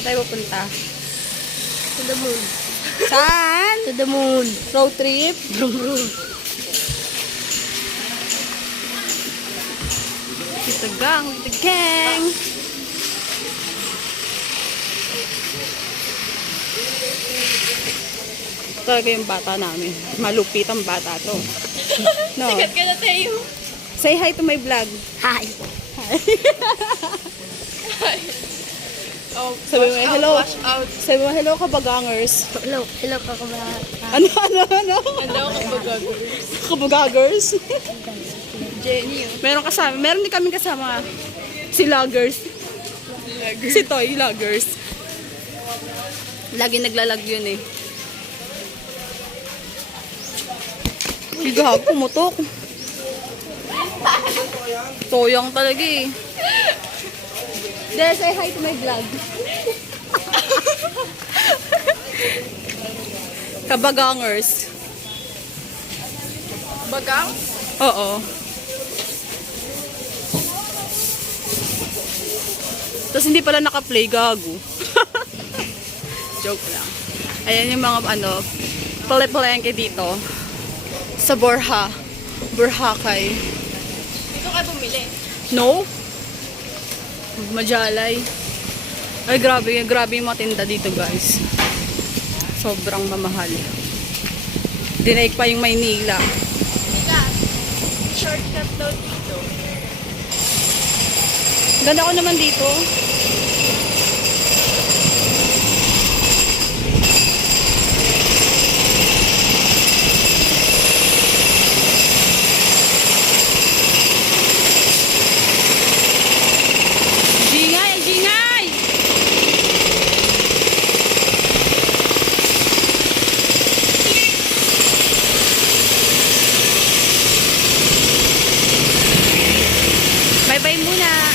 Saan tayo pupunta? To the moon. Saan? To the moon. Road trip? Vroom, vroom. With the gang, with the gang. Talaga yung bata namin. Malupit ang bata to. No. Sikat ka na tayo. Say hi to my vlog. Hi. Oh, sabi mo, hello. Wash out. Sabi mo, hello kabagangers. Hello. Hello ka kumara. Ano? Hello kapagagers. Kabagagers? Jenny. Meron din kami kasama. Si Loggers. Si Toy Loggers. Lagi naglalag yun eh. Gago, pumutok. Toyang talaga eh. Dahil say hi to my vlog. Kabagangers. Bagang? Oo. Tapos hindi pala naka-play, gago. Joke lang. Ayan yung mga pala-palengke dito. Sa Boracay. Dito ka bumili. No? Majalay. Ay, grabe yung mga tinda dito, guys. Sobrang mamahal. Dinaig pa yung Maynila. Teka. Shortcut daw dito. Ganda ko naman dito. Jingay! Ang jingay! Bye-bye muna!